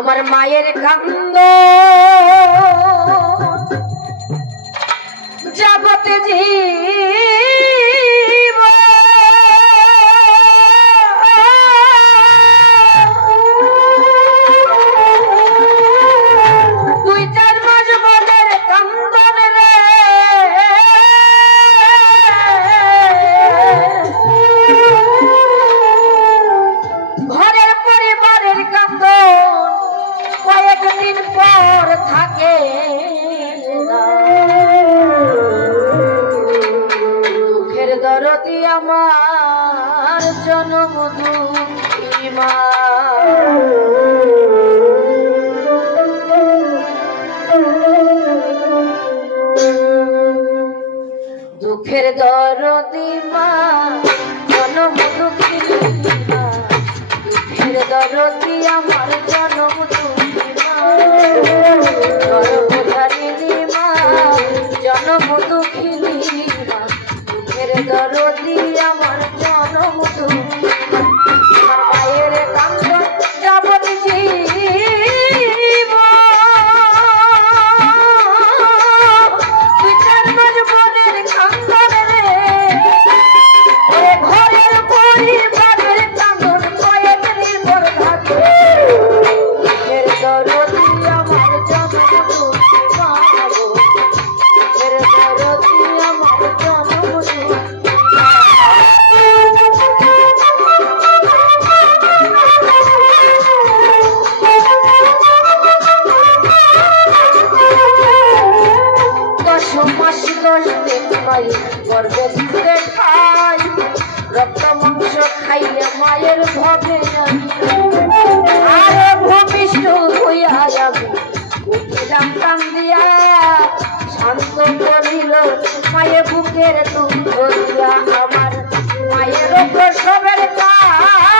আমার মায়ের কান্দ। জগতে জি আমার জনম দুঃখের দর দিমা জনম দুঃখী দুঃখের দিয়ে আমার জনম রসতে খাই। গর্বে খাইলে মায়ের ভবে আরও ভূমিষ্ঠ হইয়া যাবে। দিয়া। শান্ত করিল মায়ের বুকের তুমি ধরিয়া আমার মায়ের সবের কাজ।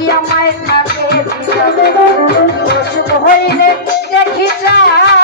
কি আমায় থাকে অসুখ হইলে দেখি যায়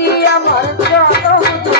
दिया मर जा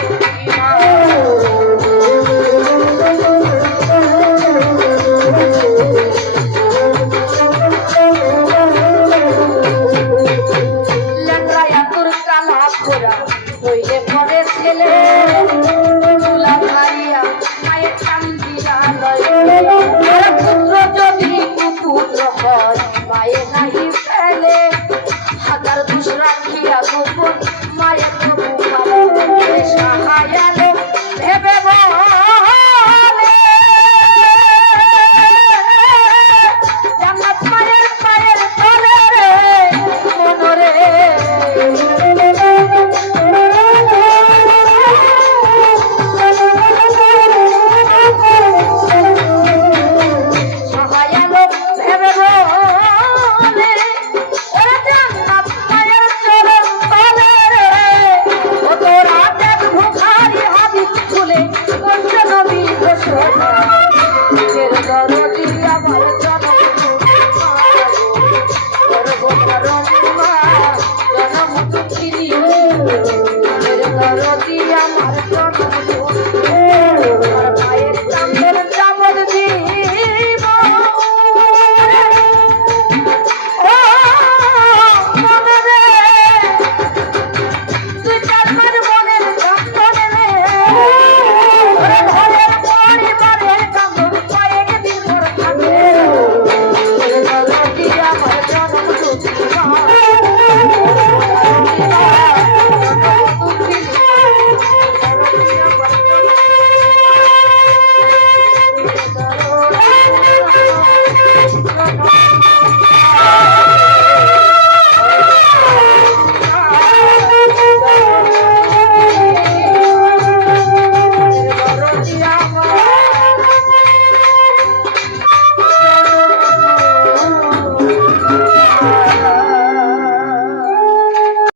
দরদি আমার